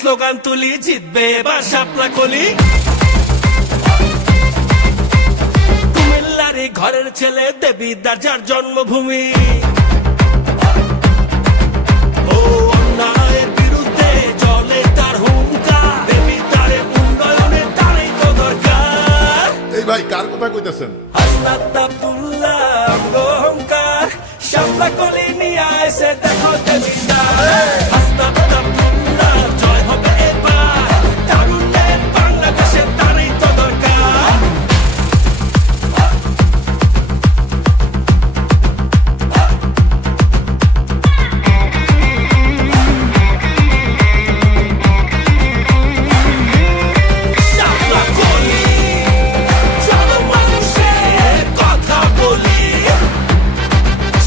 Slogan তুলি, জিতবে এবার শাপলা কলি। কুমিল্লার ঘরের ছেলে দেবীদার যার জন্মভূমি। ও অন্যায়ের বিরুদ্ধে চলে তার হুঙ্কার, দেবীদারে উন্নয়নের তারই তো দরকার। এই ভাই কার কথা কইতেছেন? হাসনাত আব্দুল্লাহ অহংকার, শাপলা কলি নিয়ে আসে দেখো দেবীদার। হাসনাত আব্দুল্লাহ জয় হবে এবার, তারুণ্যের বাংলাদেশে তারই তো দরকার। শাপলা কলি, চলো মানুষের কথা বলি।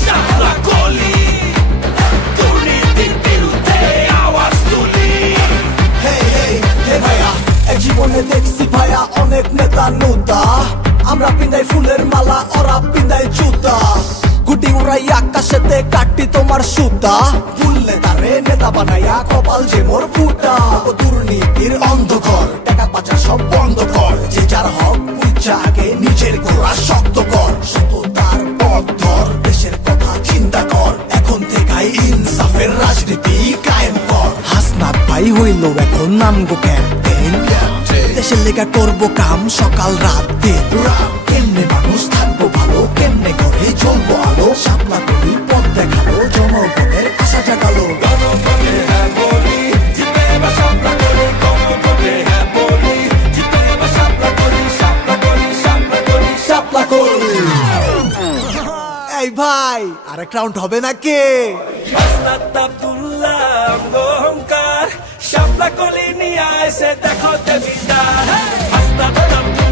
শাপলা কলি, দুর্নীতির বিরুদ্ধে আওয়াজ তুলি। হে ভাইয়া, এক জীবনে দেখছি ভাইয়া অনেক নেতা নুতা। আমরা পিন্দাই ফুলের মালা, ওরা পিন্দাই জুতা। গুটি উড়াই আকাশেতে কাটি তোমার সুতা। ভুললে তারে নেতা বানাইয়া কপাল যে মোর ফুটা। ও দুর্নীতির অন্ধকার, টাকা পাচার সব বন্ধ কর। যে যার হক বুঝা আগে নিজের গোড়া শক্ত কর। সততার পথ ধর, দেশের কথা চিন্তা কর। এখন থেকেই ইনসাফের রাজনীতি কায়েম কর। হাসনাত ভাই হইল এখন নামগো ক্যাপ্টেন। দেশের লেগা করবো কাম সকাল রাত দিন। কেমনে মানুষ থাকবো ভালো, কেমনে করে চলবো আলো। শাপলা কলি পথ দেখালো, জনগণের আশা জাগালো। গণভোটে হ্যাঁ বলি, জিতবে এবার শাপলা কলি। গণভোটে হ্যাঁ বলি, জিতবে এবার শাপলা কলি। শাপলা কলি, শাপলা কলি, শাপলা কলি। এই ভাই আরেক রাউন্ড হবে নাকি? হাসনাত আব্দুল্লাহ অহংকার, শাপলা কলি নিয়ে আসে দেখো দেবীদার। হাসনাত আব্দুল্লাহ